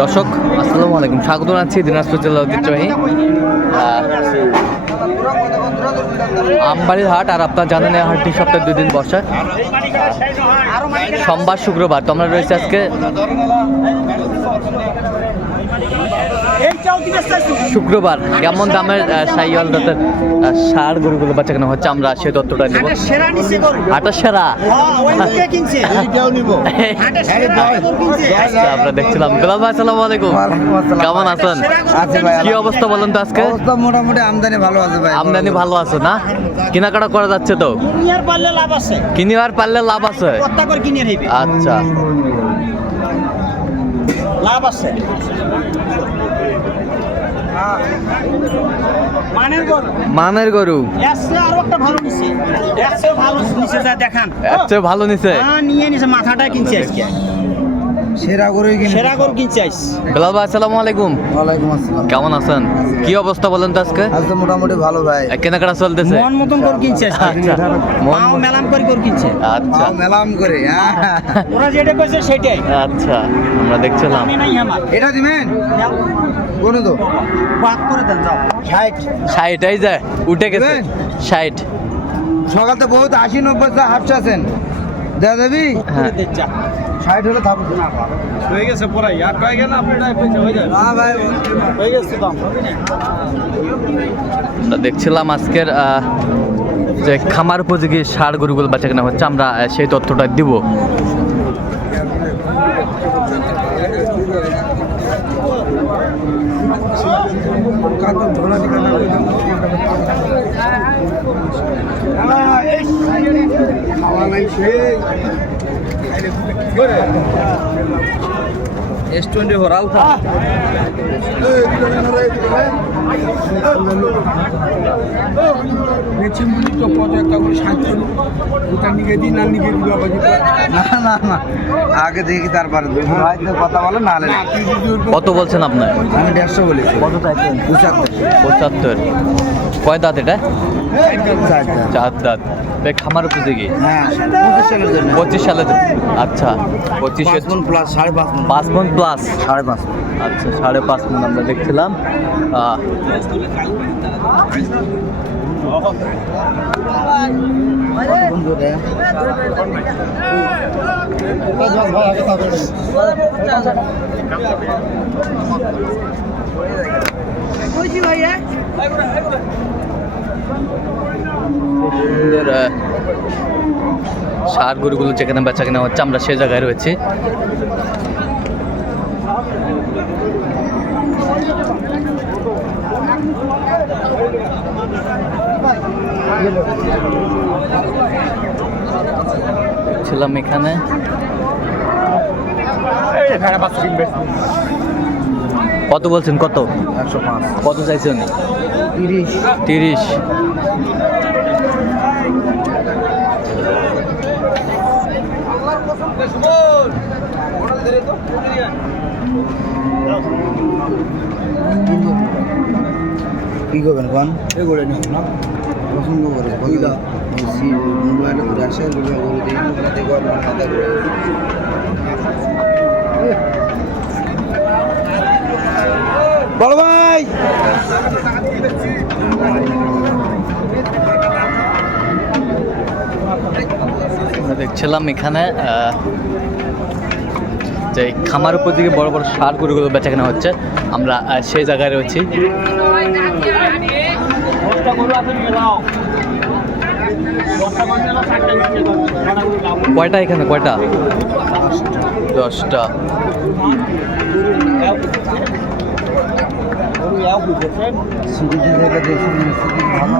দর্শক, আসসালামু আলাইকুম। স্বাগত জানাচ্ছি দিনাজপুর জেলা ঐতিহ্যবাহী আমবাড়ির হাট। আর আপনার জানেন এই হাটটি সপ্তাহে দুই দিন বসে। সোমবার, শুক্রবার। তোমরা রয়েছে আজকে শুক্রবার কেমন দামের সাইয়াল দাঁতের সার গরুগুলো বাচ্চা কেন হচ্ছে আমরা সে তত্ত্বটা নেব। হাটা সেরা আমরা দেখছিলাম। বিলাল ভাই আসসালামু আলাইকুম। কেমন আছেন? কি অবস্থা বলেন তো আজকে? মোটামুটি আমদানি ভালো আছে ভাই। আমদানি ভালো আছে না? কেনাকাটা করা যাচ্ছে তো? দুনিয়ার পারলে লাভ আছে। কিনে আর পারলে লাভ আছে? আচ্ছা। লাভ আছে। মানের গরু? মানের গরু। এসছে আরও একটা ভালো নিছে। হ্যাঁ নিয়ে নিছে মাথাটা কিনছে আজকে। সেরা গরুই সেরা গরু কিনছে আইস। বিলাল ভাই আসসালামু আলাইকুম। ওয়ালাইকুম আসসালাম। কেমন আছেন? কি অবস্থা বলেন তো আজকে? আজ মোটামুটি ভালো ভাই। কেনাকাটা চলতেছে? মন মতন গরু কিনছে আজকে। আচ্ছা। মেলাম করে কিনছে। আচ্ছা। মাও মেলাম করে হ্যাঁ। ওরা যেটা কইছে সেটাই। আচ্ছা আমরা দেখছিলাম। এটা দিবেন? কোন তো। বাদ করে দেন যাও। ষাট। যায় উঠে গেছে? ষাট। সকাল তো বহুত আশি নব্বই আছেন। দেওয়া যাবি হ্যাঁ দে যা। ষাট হলে হয়ে গেছে পড়াই। আর কয়ে গেল আপনারা পয়সা হয়ে যাবে না ভাই হয়ে গেছে দাম দেখছিলাম আজকের যে খামার উপযোগী সার গরুগুলো বাচ্চা কেনা হচ্ছে আমরা সেই তথ্যটা দিব। এস টোয়েন্টি ফোর আলফা না না না না। আগে দেখি তারপরে কথা বলো না হলে কত বলছেন আপনার? আমি দেড়শো বলেছি। কত চারটে পঁচাত্তর। কয় দাঁত এটা? চার দাঁত। খামার উপযোগী হ্যাঁ পঁচিশ সালের জন্য। পঁচিশ সালে আচ্ছা পঁচিশে পাঁচ প্লাস সাড়ে পাঁচ মন পাঁচ মন প্লাস সাড়ে পাঁচ। আচ্ছা সাড়ে পাঁচ মন আমরা দেখছিলাম। করে? সুন্দর সার গরুগুলো যেখানে বেচা কেনা হচ্ছে আমরা সে জায়গায় রয়েছি। ছিলাম এখানে। কত বলছেন? কত? একশো পাঁচ। কত চাইছেন তিরিশ। তিরিশ। কি করবেন কোন? এ করে না পছন্দ করে বইলা মোবাইলে ঘুরে আসে দিই দেখো আপনার বড় ভাই দেখছিলাম এখানে আহ, যে খামার উপর দিকে বড় বড় সার গরুগুলো বেচা কেনা হচ্ছে, আমরা সেই জায়গায় রয়েছি। কয়টা এখানে? কয়টা? দশটা। ভালো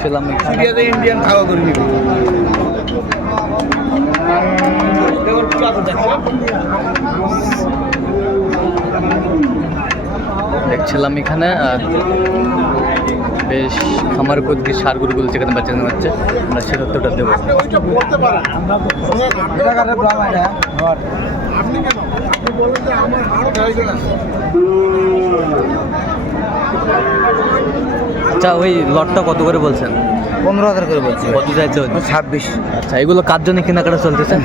ছিলাম ইন্ডিয়ান খাওয়া করে নিবি দেখছিলাম এখানে বেশ খামার উপর দিকে সার গরুগুলো যেখানে বেচা কেনা হচ্ছে আমরা সে তথ্যটা দেবো। এটা কাটে ব্রাহ্মণ এটা আচ্ছা ওই লটটা কত করে বলছেন? পনেরো হাজার করে বলছি। কত চাইছে ছাব্বিশ। আচ্ছা এগুলো কার জন্য কেনাকাটা চলতেছে?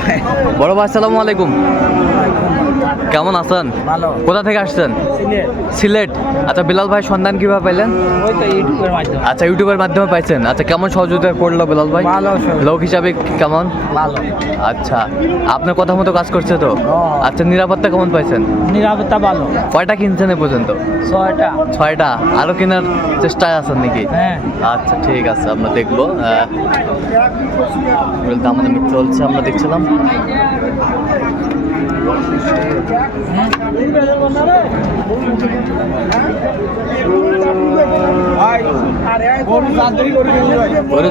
বড় ভাই আসসালামু আলাইকুম। কেমন আছেন? ভালো। কোথা থেকে আসছেন? সিলেট। আচ্ছা বিলাল ভাই সন্ধান কীভাবে পাইলেন? আচ্ছা ইউটিউবের মাধ্যমে পাইছেন। আচ্ছা কেমন সহযোগিতা করল বিলাল ভাই? লোক হিসাবে কেমন? ভালো। আচ্ছা আপনার কথা মতো কাজ করছে তো। আচ্ছা নিরাপত্তা কেমন পাইছেন? নিরাপত্তা ভালো। কয়টা কিনছেন এ পর্যন্ত? ছয়টা। ছয়টা। আরও কেনার চেষ্টায় আছেন নাকি? হ্যাঁ। আচ্ছা ঠিক আছে আমরা দেখব। দামি চলছে আমরা দেখছিলাম।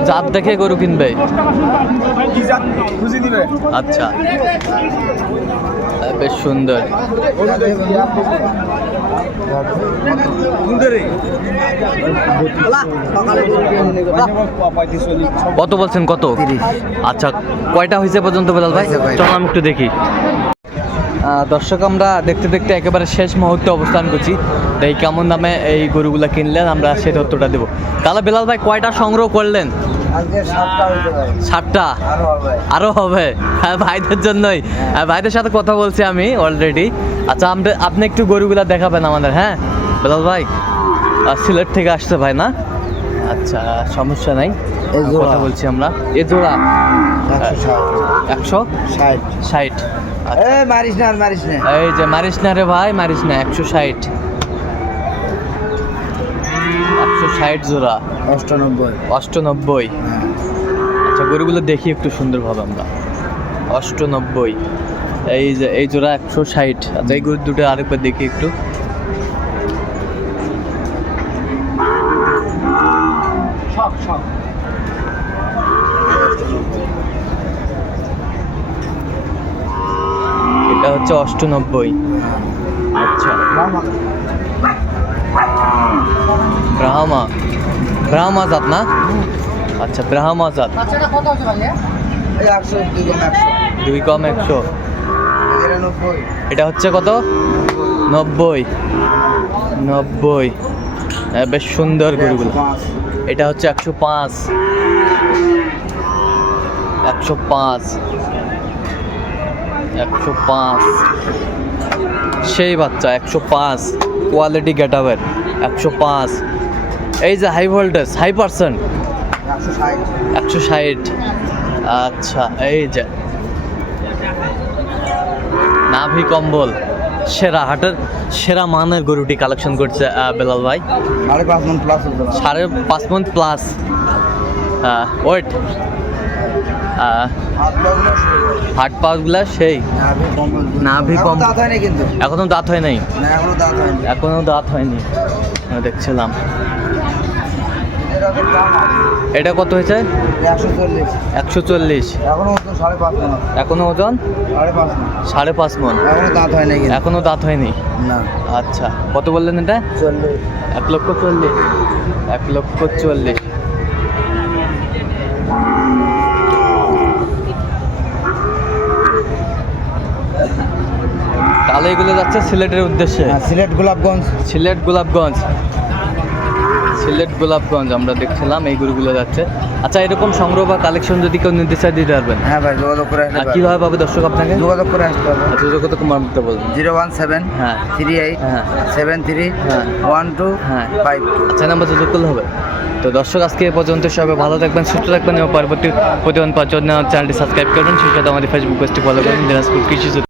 জাত দেখে গরু কিনবে। আচ্ছা। বেশ সুন্দর। কত বলছেন কত? আচ্ছা কয়টা হয়েছে পর্যন্ত বেলাল ভাই। চলো আমি একটু দেখি। দর্শক আমরা দেখতে দেখতে একেবারে শেষ মুহূর্তে অবস্থান করছি। তাই কেমন দামে এই গরুগুলা কিনলেন? আমরা সেই তথ্যটা দেবো। তাহলে বেলাল ভাই কয়টা সংগ্রহ করলেন? সাতটা আরও হবে। হ্যাঁ ভাইদের জন্যই। হ্যাঁ। ভাইদের সাথে কথা বলছি আমি অলরেডি আচ্ছা আমরা আপনি একটু গরুগুলা দেখাবেন আমাদের হ্যাঁ? বেলাল ভাই সিলেট থেকে আসছে ভাই না? আচ্ছা সমস্যা নাই। কথা বলছি আমরা। এ জোড়া একশো? ষাট। ষাট। ষাট মারিস না মারিস না। এই যে মারিস না রে ভাই মারিস না একশো ষাট। একশো ষাট জোড়া। অষ্টানব্বই। অষ্টানব্বই। আচ্ছা গরুগুলো দেখি একটু সুন্দরভাবে আমরা। অষ্টানব্বই। এই যে এই জোড়া একশো ষাট। আচ্ছা এই গরু দুটো আরেকবার দেখি একটু। হচ্ছে অষ্টানব্বই। আচ্ছা। ব্রাহ্মা। ব্রাহ্মা জাত না? আচ্ছা ব্রাহ্মা জাত। দুই কম একশো। এটা নব্বই হচ্ছে কত? নব্বই। নব্বই। হ্যাঁ, বেশ সুন্দর গরুগুলো। এটা হচ্ছে একশো পাঁচ। একশো পাঁচ। একশো পাঁচ। সেই বাচ্চা একশো পাঁচ। কোয়ালিটি গেটাবের একশো পাঁচ। এই যে হাই ভোল্টেজ হাই পার্সেন্ট একশো ষাট। আচ্ছা এই যে। নাভি কম্বল সেরা হাটের সেরা মানের গরুটি কালেকশন করছে বেলাল ভাই। সাড়ে পাঁচ মন প্লাস সাড়ে পাঁচ মন্থ প্লাস ওয়েট হাট পাউগুলা সেই। নাভি কম্বল নাভি এখনও। দাঁত হয়নি কিন্তু। এখনও দাঁত হয় নাই? এখনও দাঁত হয়নি। এখনও দাঁত হয়নি। আমি দেখছিলাম। এটা কত হয়েছে? একশো চল্লিশ। একশো চল্লিশ। এখনও ওজন সাড়ে পাঁচ মন। এখনও দাঁত হয়নি কিন্তু। এখনও দাঁত হয়নি? না। আচ্ছা। কত বললেন এটা? চল্লিশ। এক লক্ষ চল্লিশ। এক লক্ষ চল্লিশ। তাহলে এগুলো যাচ্ছে সিলেটের উদ্দেশ্যে। হ্যাঁ, সিলেট গোলাপগঞ্জ। সিলেট গোলাপগঞ্জ। সিলেট গোলাপগঞ্জ আমরা দেখছিলাম এই গরুগুলো যাচ্ছে। আচ্ছা এরকম সংগ্রহ বা কালেকশন যদি কেউ নিতে চায় দিতে পারবেন? হ্যাঁ ভাই যোগাযোগ করে পারবেন। কীভাবে পাবে দর্শক আপনাকে? যোগাযোগ করে আসতে হবে আচ্ছা যোগ্যত কুমার মুক্ত বলবেন জিরো ওয়ান সেভেন হ্যাঁ। থ্রি এইট হ্যাঁ। সেভেন থ্রি হ্যাঁ। ওয়ান টু হ্যাঁ। ফাইভ আচ্ছা নাম্বার যোগ করলে হবে। তো দর্শক আজকে এ পর্যন্ত সবাই ভালো থাকবেন সুস্থ থাকবেন এবং পরবর্তী প্রতিদিন পাওয়ার জন্য চ্যানেলটি সাবস্ক্রাইব করবেন। সেই সাথে আমাদের ফেসবুক পেজটি ফলো করবেন। দিনাজপুর কৃষি